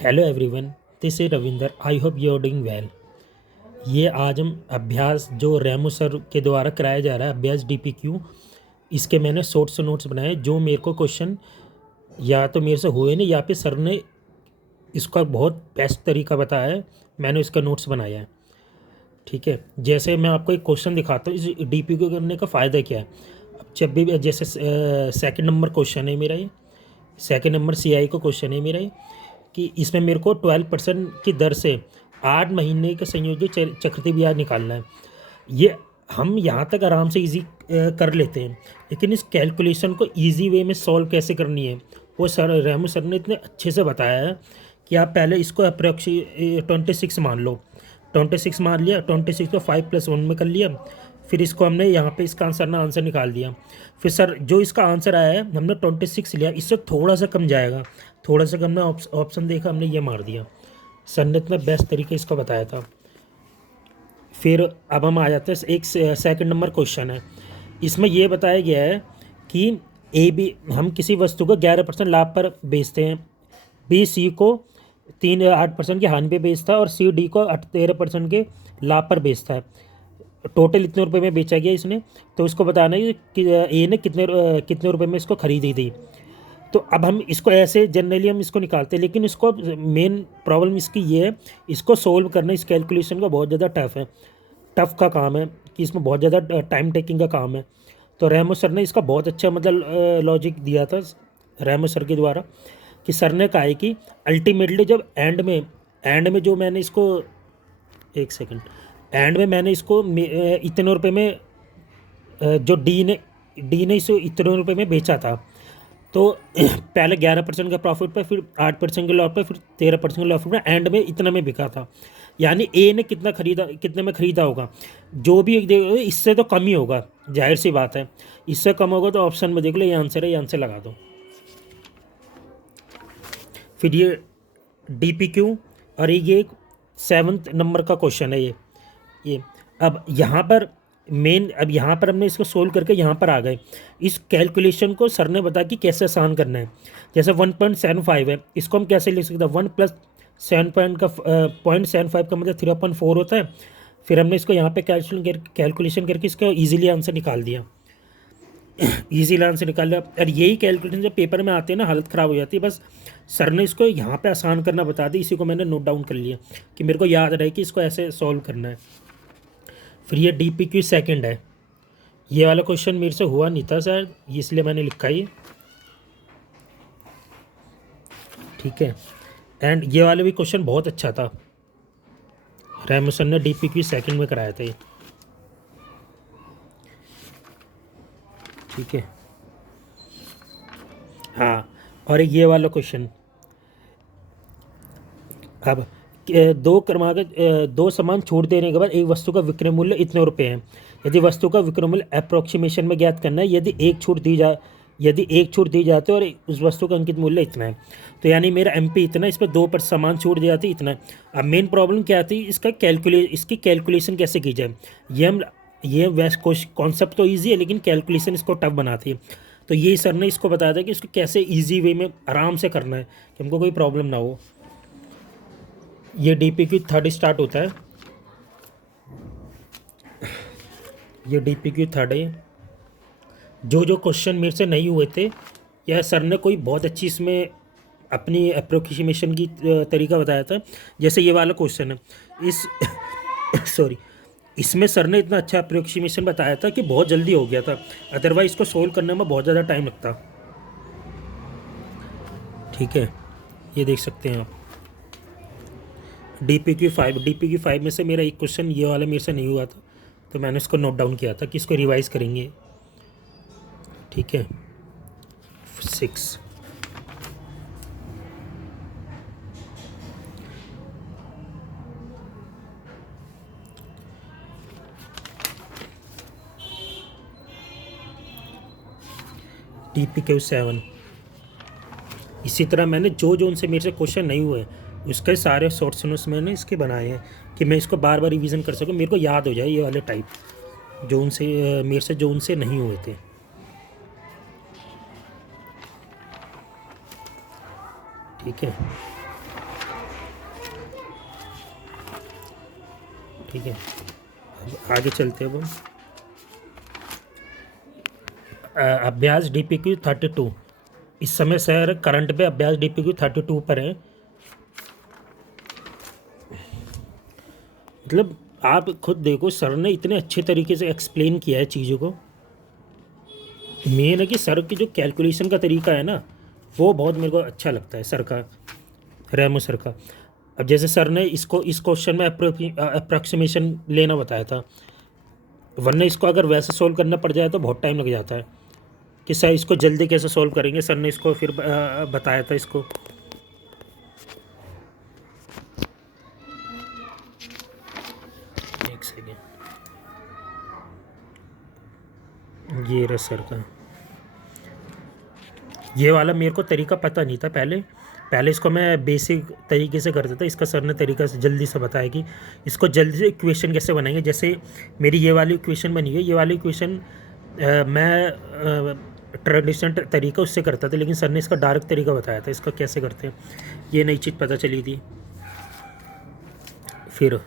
Hello everyone, this is Ravinder. I hope you are doing well. ये आज हम अभ्यास जो रेमो सर के द्वारा कराया जा रहा है, अभ्यास डीपीक्यू, इसके मैंने शॉर्ट से नोट्स बनाए जो मेरे को क्वेश्चन या तो मेरे से हुए नहीं या फिर सर ने इसका बहुत बेस्ट तरीका बताया है, मैंने इसका नोट्स बनाया है। ठीक है, जैसे मैं आपको एक क्वेश्चन दिखाता हूँ, इस डीपीक्यू करने का फ़ायदा क्या है। अब जब भी जैसे सेकंड नंबर क्वेश्चन है मेरा, ये सेकंड नंबर सीआई का क्वेश्चन है मेरा ये, कि इसमें मेरे को 12% की दर से 8 महीने का संयोजित चक्रवृद्धि ब्याज निकालना है। ये हम यहाँ तक आराम से इजी कर लेते हैं, लेकिन इस कैलकुलेशन को इजी वे में सॉल्व कैसे करनी है वो सर रेमू सर ने इतने अच्छे से बताया है कि आप पहले इसको अप्रोक्सी 26 मान लो। 26 मान लिया, 26 को 5+1 में कर लिया, फिर इसको हमने यहाँ पे इसका आंसर निकाल दिया। फिर सर जो इसका आंसर आया है हमने 26 लिया, इससे थोड़ा सा कम जाएगा, थोड़ा सा कम ना ऑप्शन देखा हमने ये मार दिया। सर ने इतना बेस्ट तरीके इसका बताया था। फिर अब हम आ जाते हैं, एक सेकंड नंबर क्वेश्चन है, इसमें यह बताया गया है कि ए बी हम किसी वस्तु को 11% लाभ पर बेचते हैं, बी सी को 8% की हानि पे बेचता है और सी डी को 13% के लाभ पर बेचता है। टोटल इतने रुपए में बेचा गया इसने, तो इसको बताना है कि ए ने कितने रुपए में इसको खरीदी थी। तो अब हम इसको ऐसे जनरली हम इसको निकालते हैं, लेकिन इसको मेन प्रॉब्लम इसकी ये है, इसको सोल्व करना इस कैलकुलेशन का बहुत ज़्यादा टफ का काम है, कि इसमें बहुत ज़्यादा टाइम टेकिंग का काम है। तो रेमो सर ने इसका बहुत अच्छा मतलब लॉजिक दिया था रेमो सर के द्वारा, कि सर ने कहा है कि अल्टीमेटली जब एंड में जो मैंने इसको एक सेकंड एंड में मैंने इसको इतने रुपए में जो डी ने इसे इतने रुपए में बेचा था, तो पहले 11% का प्रॉफिट पे, फिर 8% के लॉस पे, फिर 13% के लॉस पे, एंड में इतना में बिका था। यानी ए ने कितने में खरीदा होगा, जो भी इससे तो कम ही होगा, जाहिर सी बात है, इससे कम होगा तो ऑप्शन में देख लो, ये आंसर है, ये आंसर लगा दो। फिर ये डीपीक्यू और ये 7th नंबर का क्वेश्चन है ये अब यहाँ पर हमने इसको सोल्व करके यहाँ पर आ गए। इस कैलकुलेशन को सर ने बताया कि कैसे आसान करना है। जैसे 1.75 है, इसको हम कैसे लिख सकते हैं, 1 + 7 का 0.75 का मतलब 3.4 होता है। फिर हमने इसको यहाँ पे कैलकुलेशन करके इसका ईजिली आंसर निकाल दिया, ईजी आंसर निकाल लिया। और यही कैलकुलेशन जब पेपर में आते हैं ना, हालत ख़राब हो जाती है। बस सर ने इसको यहाँ पे आसान करना बता दी, इसी को मैंने नोट डाउन कर लिया कि मेरे को याद रहे कि इसको ऐसे सॉल्व करना है। फिर ये डीपीक्यू सेकंड है, ये वाला क्वेश्चन मेरे से हुआ नहीं था शायद, इसलिए मैंने लिखा ही। ठीक है, एंड ये वाला भी क्वेश्चन बहुत अच्छा था, रेमो सर ने डीपीक्यू सेकंड में कराया था ये। ठीक है, हाँ, और ये वाला क्वेश्चन, अब दो सामान छूट देने के बाद एक वस्तु का विक्रय मूल्य इतने रुपए है। यदि वस्तु का विक्रय मूल्य अप्रोक्सीमेशन में ज्ञात करना है, यदि एक छूट दी जाती है और उस वस्तु का अंकित मूल्य इतना है, तो यानी मेरा एमपी इतना, इस पर 2 पर सामान छूट दी जाती इतना है। अब मेन प्रॉब्लम क्या आती है, इसकी कैलकुलेशन कैसे की जाए। ये वैसे कॉन्सेप्ट तो ईजी है, लेकिन कैलकुलेशन इसको टफ बनाती है। तो यही सर ने इसको बताया था कि इसको कैसे ईजी वे में आराम से करना है, कि हमको कोई प्रॉब्लम ना हो। ये डीपीक्यू थर्ड स्टार्ट होता है, ये डीपीक्यू थर्ड है। जो क्वेश्चन मेरे से नहीं हुए थे, या सर ने कोई बहुत अच्छी इसमें अपनी अप्रोक्सीमेशन की तरीका बताया था। जैसे ये वाला क्वेश्चन है, इस सॉरी, इसमें सर ने इतना अच्छा अप्रोक्सीमेशन बताया था कि बहुत जल्दी हो गया था, अदरवाइज इसको सोल्व करने में बहुत ज़्यादा टाइम लगता। ठीक है, ये देख सकते हैं आप, डीपीक्यू 5 में से मेरा एक क्वेश्चन ये वाला मेरे से नहीं हुआ था, तो मैंने इसको नोट डाउन किया था कि इसको रिवाइज करेंगे। ठीक है, 6, डीपीक्यू 7। इसी तरह मैंने जो उनसे मेरे से क्वेश्चन नहीं हुए, उसके सारे शॉर्ट्स नोट्स मैंने इसके बनाए हैं, कि मैं इसको बार बार रिवीजन कर सकूँ, मेरे को याद हो जाए ये वाले टाइप, मेरे से जो उनसे नहीं हुए थे। ठीक है, ठीक है, अब आगे चलते हैं। अब अभ्यास DPQ 32। इस समय सर करंट पे अभ्यास DPQ 32 पर है। मतलब आप खुद देखो, सर ने इतने अच्छे तरीके से एक्सप्लेन किया है चीज़ों को। मेन है कि सर की जो कैलकुलेशन का तरीका है ना, वो बहुत मेरे को अच्छा लगता है सर का, रेमो सर का। अब जैसे सर ने इसको इस क्वेश्चन में अप्रॉक्सीमेशन लेना बताया था, वरना इसको अगर वैसे सोल्व करना पड़ जाए तो बहुत टाइम लग जाता है कि सर इसको जल्दी कैसे सोल्व करेंगे। सर ने इसको फिर बताया था इसको। एक सेकेंड, ये रहा सर का। ये वाला मेरे को तरीका पता नहीं था पहले इसको मैं बेसिक तरीके से करता था। इसका सर ने तरीका से जल्दी से बताया कि इसको जल्दी से इक्वेशन कैसे बनाएंगे। जैसे मेरी ये वाली इक्वेशन बनी है, ये वाली इक्वेशन मैं ट्रेडिशनल तरीका उससे करता था, लेकिन सर ने इसका डायरेक्ट तरीका बताया था इसका कैसे करते हैं। ये नई चीज़ पता चली थी। फिर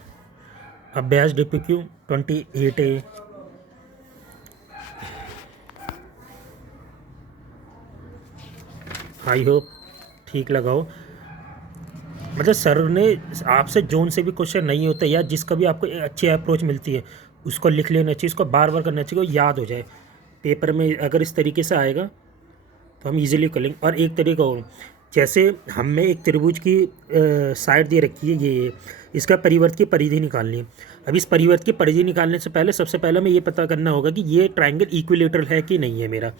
अभ्यास DPQ 28A। आई होप ठीक लगाओ। मतलब सर ने आपसे जोन से भी क्वेश्चन नहीं होता, या जिसका भी आपको अच्छी अप्रोच मिलती है उसको लिख लेना चाहिए, उसको बार बार करना चाहिए, वो याद हो जाए पेपर में। अगर इस तरीके से आएगा तो हम इजीली कर लेंगे। और एक तरीका और, जैसे हमें एक त्रिभुज की साइड दे रखी है, ये इसका परिवर्त की परिधि निकालनी है। अब इस परिवर्त की परिधि निकालने से पहले सबसे पहले हमें ये पता करना होगा कि ये ट्राइंगल इक्विलेटरल है कि नहीं है मेरा।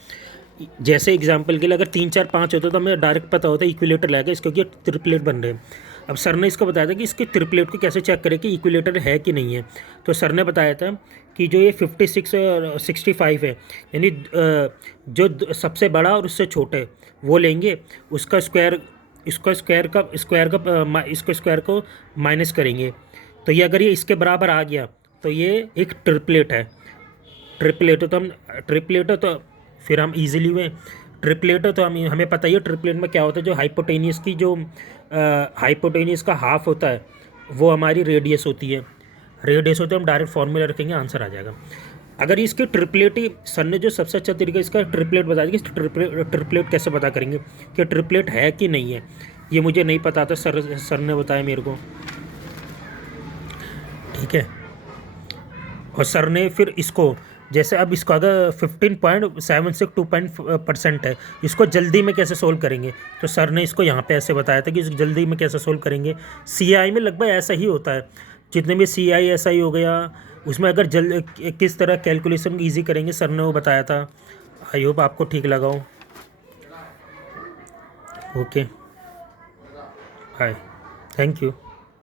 जैसे एग्जांपल के लिए अगर 3 4 5 होता तो हमें डायरेक्ट पता होता इक्विलेटर है इसको, क्योंकि ट्रिपलेट बन रहे हैं। अब सर ने इसको बताया था कि इसके ट्रिपलेट को कैसे चेक करें कि इक्विलेटर है कि नहीं है। तो सर ने बताया था कि जो ये 56 और 65 है, यानी जो सबसे बड़ा और उससे छोटे वो लेंगे, उसका स्क्वायर, इसको स्क्वायर को माइनस करेंगे। तो ये अगर ये इसके बराबर आ गया तो ये एक ट्रिपलेट है। ट्रिपलेट है तो फिर हम इजीली में ट्रिपलेट है तो हमें पता ही है ट्रिपलेट में क्या होता है। जो हाइपोटेनियस की जो हाइपोटेनियस का हाफ होता है वो हमारी रेडियस होती है। हम डायरेक्ट फॉर्मूला रखेंगे, आंसर आ जाएगा। अगर इसके ट्रिपलेट ही सर ने जो सबसे अच्छा तरीका इसका ट्रिपलेट बता दिया कि ट्रिपलेट कैसे पता करेंगे कि ट्रिपलेट है कि नहीं है, ये मुझे नहीं पता था, सर ने बताया मेरे को। ठीक है, और सर ने फिर इसको, जैसे अब इसका अगर 15.72% है, इसको जल्दी में कैसे सोल्व करेंगे, तो सर ने इसको यहाँ पे ऐसे बताया था कि इसको जल्दी में कैसे सोल्व करेंगे। CI में लगभग ऐसा ही होता है, जितने भी CI ऐसा ही हो गया, उसमें अगर किस तरह कैलकुलेशन ईजी करेंगे सर ने वो बताया था। आई होप आपको ठीक लगा हो। Okay, bye, thank you.